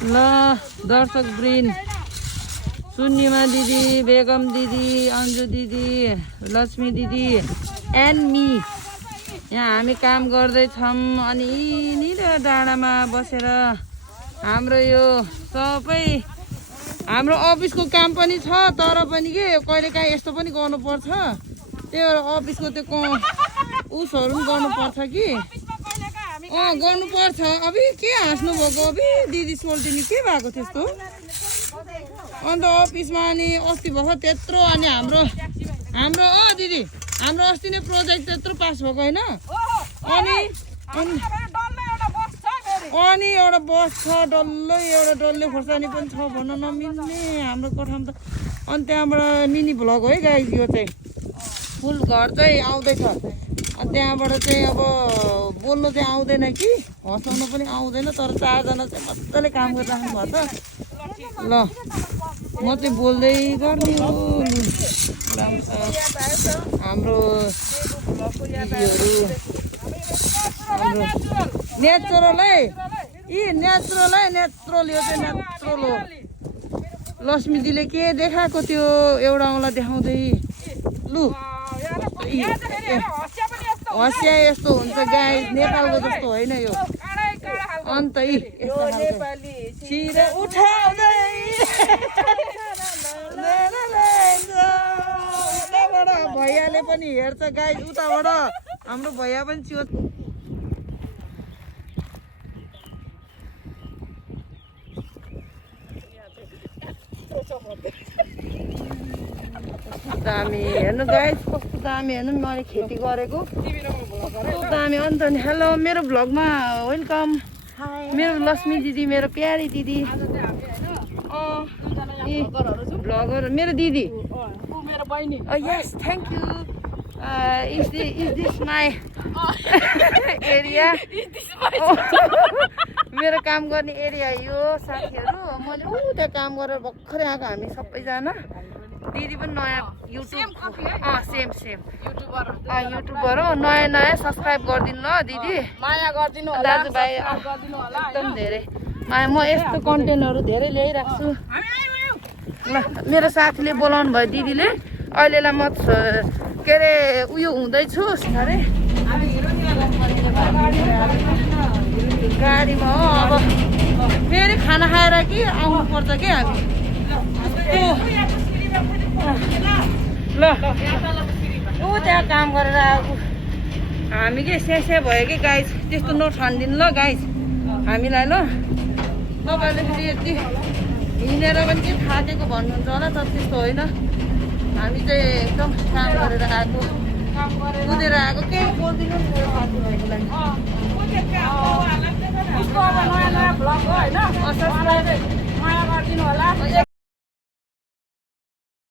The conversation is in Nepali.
ल दर्शक वृन्द सुन्निमा दिदी बेगम दिदी अन्जु दिदी लक्ष्मी दिदी एन्ड मी यहाँ हामी काम गर्दैछौँ अनि यिनीर डाँडामा बसेर हाम्रो यो सबै हाम्रो अफिसको काम पनि छ तर पनि के कहिलेकाहीँ यस्तो पनि गर्नुपर्छ त्यो अफिसको त्यो उसहरू पनि गर्नुपर्छ कि गर्नुपर्छ अभि के हाँस्नु भएको अभि दिदी सोल्टिनी के भएको त्यस्तो अन्त अफिसमा अनि अस्ति भएको त्यत्रो अनि हाम्रो दिदी हाम्रो अस्ति नै प्रोजेक्ट त्यत्रो पास भएको होइन अनि एउटा बस छ डल्लै खोर्सानी पनि छ भन्न नमिल्ने हाम्रो कोठामा त अनि त्यहाँबाट मिनी भ्लग हो है गाइस यो चाहिँ फुल घर चाहिँ आउँदैछ अनि त्यहाँबाट चाहिँ अब बोल्नु चाहिँ आउँदैन कि हँसाउनु पनि आउँदैन तर चारजना चाहिँ मजाले काम गरिराख्नु भएको छ ल म चाहिँ बोल्दै गर्ने हो हाम्रो दिदीहरू हाम्रो नेचुरल है नेचुरल यो चाहिँ नेचुरल हो लक्ष्मी दिदीले के देखाएको त्यो एउटा औँला देखाउँदै लु हँसिया यस्तो हुन्छ गाई नेपालको जस्तो होइन यो अन्त भैयाले पनि हेर्छ गाई उताबाट हाम्रो भैया पनि चियो दामी हेर्नु गाइस कस्तो दामी हेर्नु मैले खेती गरेको कस्तो दामी अन्त नि हेलो मेरो भ्लगमा वेलकम मेरो लक्ष्मी दिदी मेरो प्यारी दिदी भ्लगर मेरो दिदी yes thank you is this my area मेरो काम गर्ने एरिया यो साथीहरू मैले त्यहाँ काम गरेर भर्खरै आएको हामी सबैजना दिदी पनि नयाँ युट्युब सेम युट्युबर हो नयाँ सब्सक्राइब गरिदिनु ल दिदी माया गरिदिनु दाजुभाइ एकदम धेरै माया म यस्तो कन्टेन्टहरू धेरै ल्याइराख्छु ल मेरो साथीले बोलाउनु भयो दिदीले अहिलेलाई म के अरे उयो हुँदैछु अरे गाडीमा हो अब फेरि खाना खाएर कि आउनुपर्छ कि हामी ल ऊ त्यहाँ काम गरेर आएको हामी के स्यास्या भयो कि गाइस त्यस्तो नठानिदिनु ल गाइस हामीलाई ल तपाईँहरूले फेरि यति हिँडेर पनि के थाकेको भन्नुहुन्छ होला तर त्यस्तो होइन हामी चाहिँ एकदम काम गरेर आएको कुदेर आएको केही बोलिदिनु नि मेरो साथीभाइको लागि नयाँ भ्लग हो होइन माया गरिदिनु होला